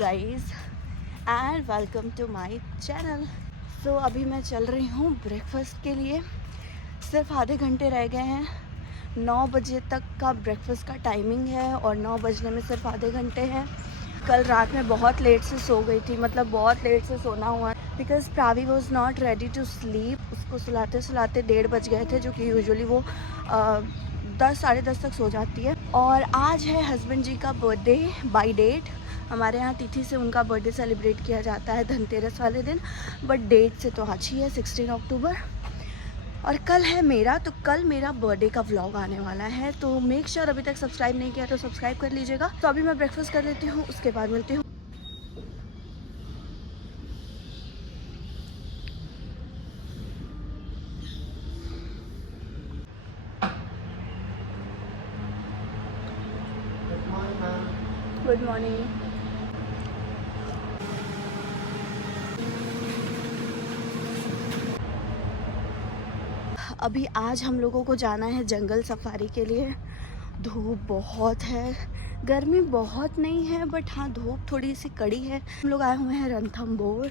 Guys and welcome to my channel. So अभी मैं चल रही हूँ ब्रेकफास्ट के लिए। सिर्फ आधे घंटे रह गए हैं, 9 बजे तक का ब्रेकफास्ट का टाइमिंग है और 9 बजने में सिर्फ आधे घंटे हैं। कल रात में बहुत लेट से सो गई थी, मतलब बहुत लेट से सोना हुआ, because Pravi was not ready to sleep. उसको सुलाते सुलाते 1:30 बज गए थे, जो कि यूजुअली वो 10 साढ़े 10 तक सो जाती है। और आज है हस्बैंड जी का बर्थडे बाय डेट। हमारे यहाँ तिथि से उनका बर्थडे सेलिब्रेट किया जाता है धनतेरस वाले दिन, बट डेट से तो आज ही है 16 अक्टूबर। और कल है मेरा, तो कल मेरा बर्थडे का व्लॉग आने वाला है, तो मेक श्योर अभी तक सब्सक्राइब नहीं किया तो सब्सक्राइब कर लीजिएगा। तो अभी मैं ब्रेकफास्ट कर लेती हूँ, उसके बाद मिलती हूँ। Good morning. अभी आज हम लोगों को जाना है जंगल सफारी के लिए। धूप बहुत है, गर्मी बहुत नहीं है, बट हाँ धूप थोड़ी सी कड़ी है। हम लोग आए हुए हैं रणथंभौर।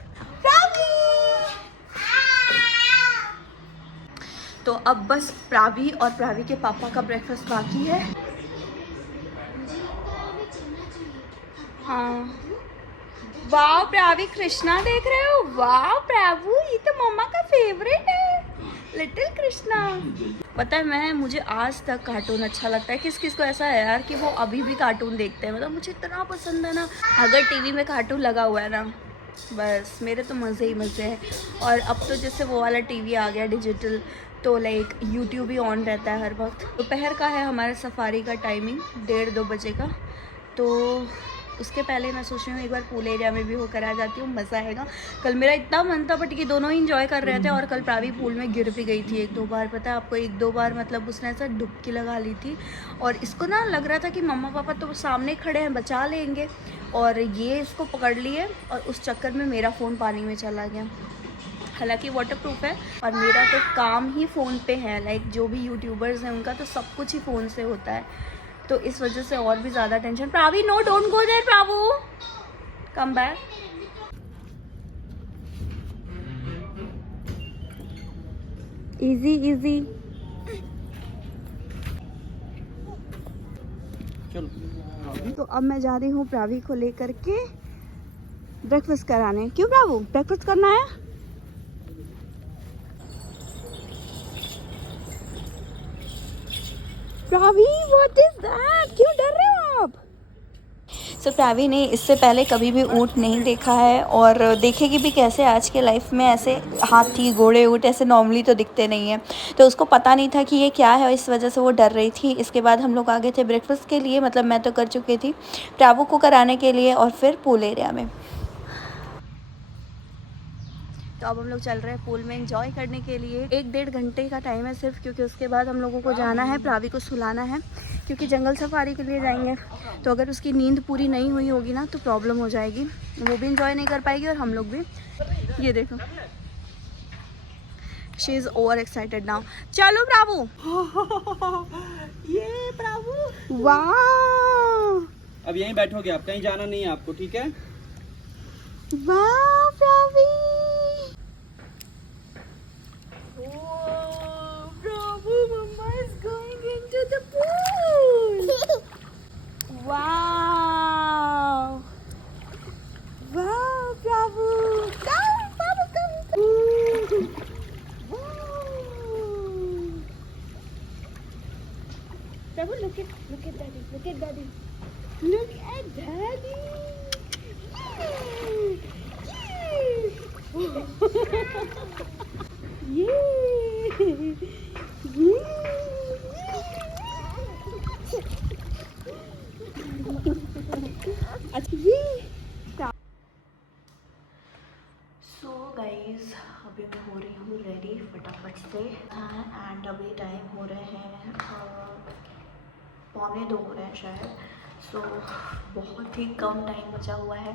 तो अब बस प्रावी और प्रावी के पापा का ब्रेकफास्ट बाकी है। हाँ, वाह प्रावी, कृष्णा देख रहे हो? वाह प्राभु, ये तो मम्मा का फेवरेट है, लिटिल कृष्णा। पता है, मुझे आज तक कार्टून अच्छा लगता है। किस किस को ऐसा है यार कि वो अभी भी कार्टून देखते हैं? मतलब मुझे इतना पसंद है ना, अगर टीवी में कार्टून लगा हुआ है ना, बस मेरे तो मज़े ही मज़े हैं। और अब तो जैसे वो वाला टीवी आ गया डिजिटल, तो लाइक यूट्यूब ही ऑन रहता है हर वक्त। दोपहर का है हमारे सफारी का टाइमिंग, 1:30-2 बजे का। तो उसके पहले मैं सोच रही हूँ एक बार पूल एरिया में भी होकर आ जाती हूँ, मज़ा आएगा। कल मेरा इतना मन था, बट ये दोनों ही इंजॉय कर रहे थे। और कल प्रावी पूल में गिर भी गई थी 1-2 बार, पता है आपको? 1-2 बार मतलब उसने ऐसा डुबकी लगा ली थी। और इसको ना लग रहा था कि मम्मा पापा तो सामने खड़े हैं, बचा लेंगे, और ये इसको पकड़ लिए, और उस चक्कर में मेरा फ़ोन पानी में चला गया। हालांकि वाटरप्रूफ है और मेरा तो काम ही फ़ोन पे है, लाइक जो भी यूट्यूबर्स हैं उनका तो सब कुछ ही फ़ोन से होता है, तो इस वजह से और भी ज़्यादा tension. Pravi, no, don't go there Pravu, come back. Easy easy. चलो, तो अब मैं जा रही हूँ प्रावी को लेकर के ब्रेकफास्ट कराने। क्यों प्रावू, ब्रेकफास्ट करना है? प्रावी, व्हाट इज दैट? क्यों डर रहे हो आप? सो प्रावी ने इससे पहले कभी भी ऊँट नहीं देखा है, और देखेगी भी कैसे? आज के लाइफ में ऐसे हाथी घोड़े ऊँट ऐसे नॉर्मली तो दिखते नहीं हैं, तो उसको पता नहीं था कि ये क्या है, और इस वजह से वो डर रही थी। इसके बाद हम लोग आ गए थे ब्रेकफास्ट के लिए, मतलब मैं तो कर चुकी थी, प्रावू को कराने के लिए, और फिर पूल एरिया में। तो अब हम लोग चल रहे हैं पूल में एंजॉय करने के लिए। 1-1.5 घंटे का टाइम है सिर्फ, क्योंकि उसके बाद हम लोगों को जाना है, प्रावी को सुलाना है, क्योंकि जंगल सफारी के लिए जाएंगे। तो अगर उसकी नींद पूरी नहीं हुई होगी ना, तो प्रॉब्लम हो जाएगी, वो भी एंजॉय नहीं कर पाएगी और हम लोग भी। ये देखो, she is over excited now. चलो प्रावू। ये प्रावू, वाह। अब यहीं बैठोगे आप, कहीं जाना नहीं है आपको, ठीक है? वाह प्रावी। Mama is going into the pool. Wow. Wow, Prabhu. Come, Prabhu, come. Wow. Prabhu, look at Daddy. Look at Daddy. Look at Daddy. Yay. So guys, अभी मैं हो रही हूँ रेडी फटाफट से, एंड अभी टाइम हो रहे हैं 1:45 हो रहे हैं शायद। सो बहुत ही कम टाइम बचा हुआ है,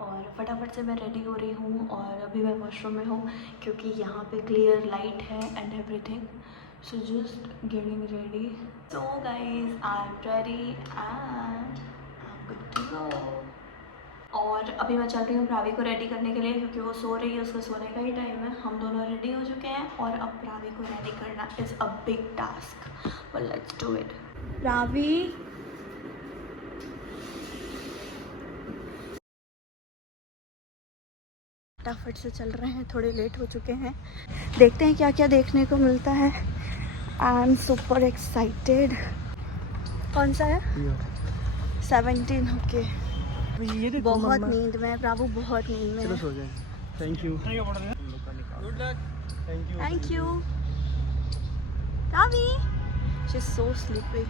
और फटाफट से मैं रेडी हो रही हूँ। और अभी मैं वॉशरूम में हूँ, क्योंकि यहाँ पे क्लियर लाइट है and everything. So just getting ready. So guys, I am ready and I am good to go. और अभी मैं चल रही हूँ प्रावी को रेडी करने के लिए, क्योंकि वो सो रही है, उसका सोने का ही टाइम है। हम दोनों रेडी हो चुके हैं और अब प्रावी को रेडी करना is a big task, but let's do it. Pravi, फटाफट से चल रहे हैं, थोड़े लेट हो चुके हैं। देखते हैं क्या क्या देखने को मिलता है। I am super excited. कौन सा है? 17। ओके। बहुत नींद में है प्राभु, बहुत नींद में है। Thank you. Thank you Pravi, she is so sleepy.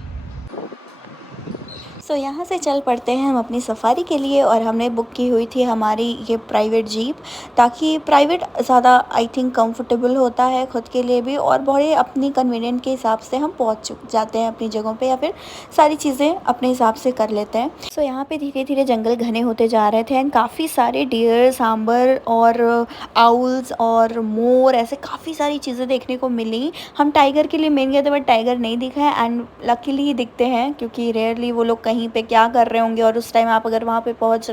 So यहाँ से चल पड़ते हैं हम अपनी सफारी के लिए, और हमने बुक की हुई थी हमारी ये प्राइवेट जीप, ताकि प्राइवेट ज़्यादा आई थिंक कंफर्टेबल होता है खुद के लिए भी, और बड़े अपनी कन्वीनियंट के हिसाब से हम पहुँच जाते हैं अपनी जगहों पे, या फिर सारी चीज़ें अपने हिसाब से कर लेते हैं। सो यहाँ पे धीरे धीरे जंगल घने होते जा रहे थे, एंड काफ़ी सारे डियर, सांबर और आउल्स और मोर, ऐसे काफ़ी सारी चीज़ें देखने को मिली। हम टाइगर के लिए मेन गए थे, बट टाइगर नहीं दिखा है, एंड लकीली दिखते हैं, क्योंकि रेयरली वो लोग कहीं पे क्या कर रहे होंगे और उस टाइम आप अगर वहाँ पे पहुँच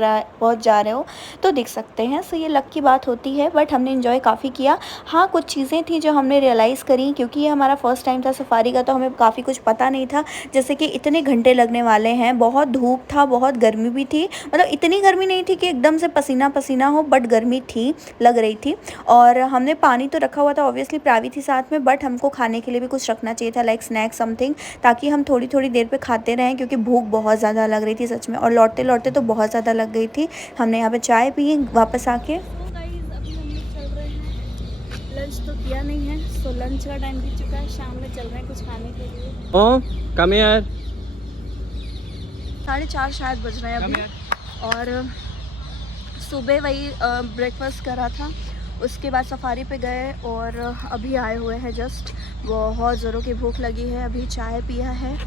जा रहे हो तो दिख सकते हैं। सो ये लक की बात होती है, बट हमने इन्जॉय काफ़ी किया। हाँ, कुछ चीज़ें थी जो हमने रियलाइज़ करी, क्योंकि ये हमारा फर्स्ट टाइम था सफारी का, तो हमें काफ़ी कुछ पता नहीं था, जैसे कि इतने घंटे लगने वाले हैं, बहुत धूप था, बहुत गर्मी भी थी। मतलब इतनी गर्मी नहीं थी कि एकदम से पसीना पसीना हो, बट गर्मी थी, लग रही थी। और हमने पानी तो रखा हुआ था, ऑब्वियसली प्रावी थी साथ में, बट हमको खाने के लिए भी कुछ रखना चाहिए था, लाइक स्नैक्स समथिंग, ताकि हम थोड़ी थोड़ी देर पे खाते रहें, क्योंकि भूख बहुत ज़्यादा लग रही थी सच में, और लौटते लौटते तो बहुत ज़्यादा लग गई थी। हमने यहाँ पे चाय पी वापस आके। अभी हम लोग चल रहे हैं, लंच तो किया नहीं है, सो लंच का टाइम भी चुका है, शाम में चल रहे हैं कुछ खाने के लिए। ओ कम यार, 4:30 शायद बज रहे हैं अभी। और सुबह वही ब्रेकफास्ट करा था, उसके बाद सफारी पे गए, और अभी आए हुए हैं जस्ट। बहुत ज़ोरों की भूख लगी है, अभी चाय पिया है,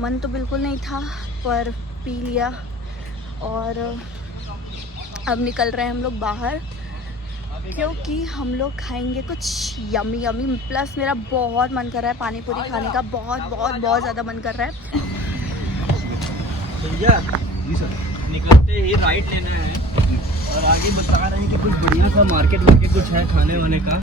मन तो बिल्कुल नहीं था पर पी लिया, और अब निकल रहे हैं हम लोग बाहर, क्योंकि हम लोग खाएंगे कुछ यमी यमी। प्लस मेरा बहुत मन कर रहा है पानी पूरी खाने का, बहुत बहुत बहुत ज़्यादा मन कर रहा है। भैया जी सर, निकलते ही राइट लेना है, और आगे बता रहे हैं कि कुछ बढ़िया सा मार्केट कुछ है खाने वाने का।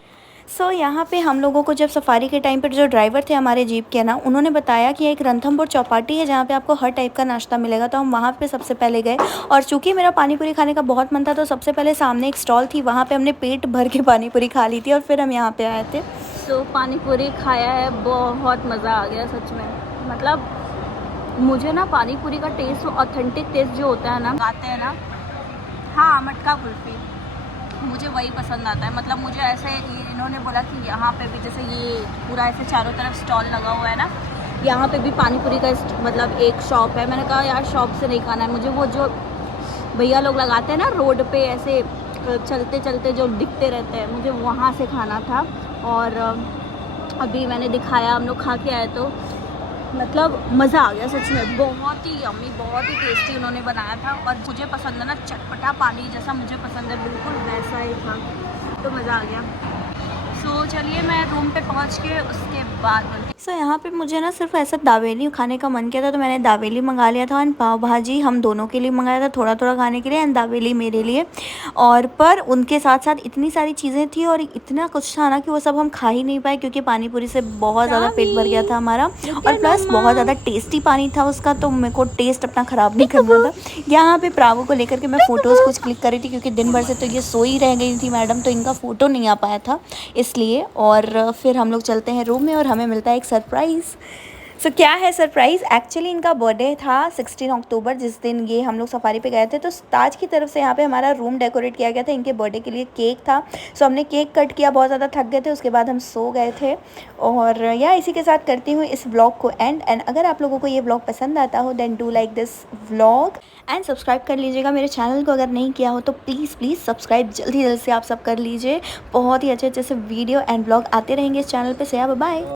सो यहाँ पे हम लोगों को जब सफारी के टाइम पर जो ड्राइवर थे हमारे जीप के ना, उन्होंने बताया कि एक रणथंभौर चौपाटी है जहाँ पे आपको हर टाइप का नाश्ता मिलेगा, तो हम वहाँ पे सबसे पहले गए। और चूँकि मेरा पानी पूरी खाने का बहुत मन था, तो सबसे पहले सामने एक स्टॉल थी, वहाँ पे हमने पेट भर के पानी पूरी खा ली थी, और फिर हम यहाँ पे आए थे। सो पानी पूरी खाया है, बहुत मज़ा आ गया सच में। मतलब मुझे ना पानी पूरी का टेस्ट, ऑथेंटिक टेस्ट जो होता है ना, आते हैं ना, हाँ, मटका कुल्फ़ी, मुझे वही पसंद आता है। मतलब मुझे ऐसे इन्होंने बोला कि यहाँ पे भी, जैसे ये पूरा ऐसे चारों तरफ स्टॉल लगा हुआ है ना, यहाँ पे भी पानी पूरी का मतलब एक शॉप है। मैंने कहा यार शॉप से नहीं खाना है मुझे, वो जो भैया लोग लगाते हैं ना रोड पे ऐसे चलते चलते जो दिखते रहते हैं, मुझे वहाँ से खाना था। और अभी मैंने दिखाया, हम लोग खा के आए, तो मतलब मज़ा आ गया सच में, बहुत ही यम्मी, बहुत ही टेस्टी उन्होंने बनाया था। और मुझे पसंद है ना चटपटा पानी, जैसा मुझे पसंद है बिल्कुल वैसा ही था, तो मज़ा आ गया। सो चलिए मैं रूम पे पहुंच के उसके बाद मिलती। सो यहाँ पे मुझे ना सिर्फ ऐसा दावेली खाने का मन किया था, तो मैंने दावेली मंगा लिया था, एंड पाव भाजी हम दोनों के लिए मंगाया था, थोड़ा थोड़ा खाने के लिए, एंड दावेली मेरे लिए। और पर उनके साथ साथ इतनी सारी चीज़ें थी और इतना कुछ था ना कि वो सब हम खा ही नहीं पाए, क्योंकि पानी पूरी से बहुत ज़्यादा पेट भर गया था हमारा, और प्लस बहुत ज़्यादा टेस्टी पानी था उसका, तो मेरे को टेस्ट अपना ख़राब नहीं करना था। यहाँ पे प्रावो को लेकर के मैं फ़ोटोज़ कुछ क्लिक कर रही थी, क्योंकि दिन भर से तो ये सोई रह गई थी मैडम, तो इनका फ़ोटो नहीं आ पाया था इसलिए। और फिर हम लोग चलते हैं रूम में, और हमें मिलता है एक सरप्राइज़। सो क्या है सरप्राइज़? एक्चुअली इनका बर्थडे था 16 अक्टूबर, जिस दिन ये हम लोग सफारी पे गए थे, तो ताज की तरफ से यहाँ पे हमारा रूम डेकोरेट किया गया था, इनके बर्थडे के लिए केक था। सो हमने केक कट किया, बहुत ज़्यादा थक गए थे, उसके बाद हम सो गए थे। और या इसी के साथ करती हूँ इस व्लॉग को एंड अगर आप लोगों को ये व्लॉग पसंद आता हो then do like this vlog and subscribe कर लीजिएगा मेरे चैनल को, अगर नहीं किया हो तो प्लीज़ सब्सक्राइब जल्दी से आप सब कर लीजिए। बहुत ही अच्छे अच्छे से वीडियो एंड व्लॉग आते रहेंगे इस चैनल पर। से बाय।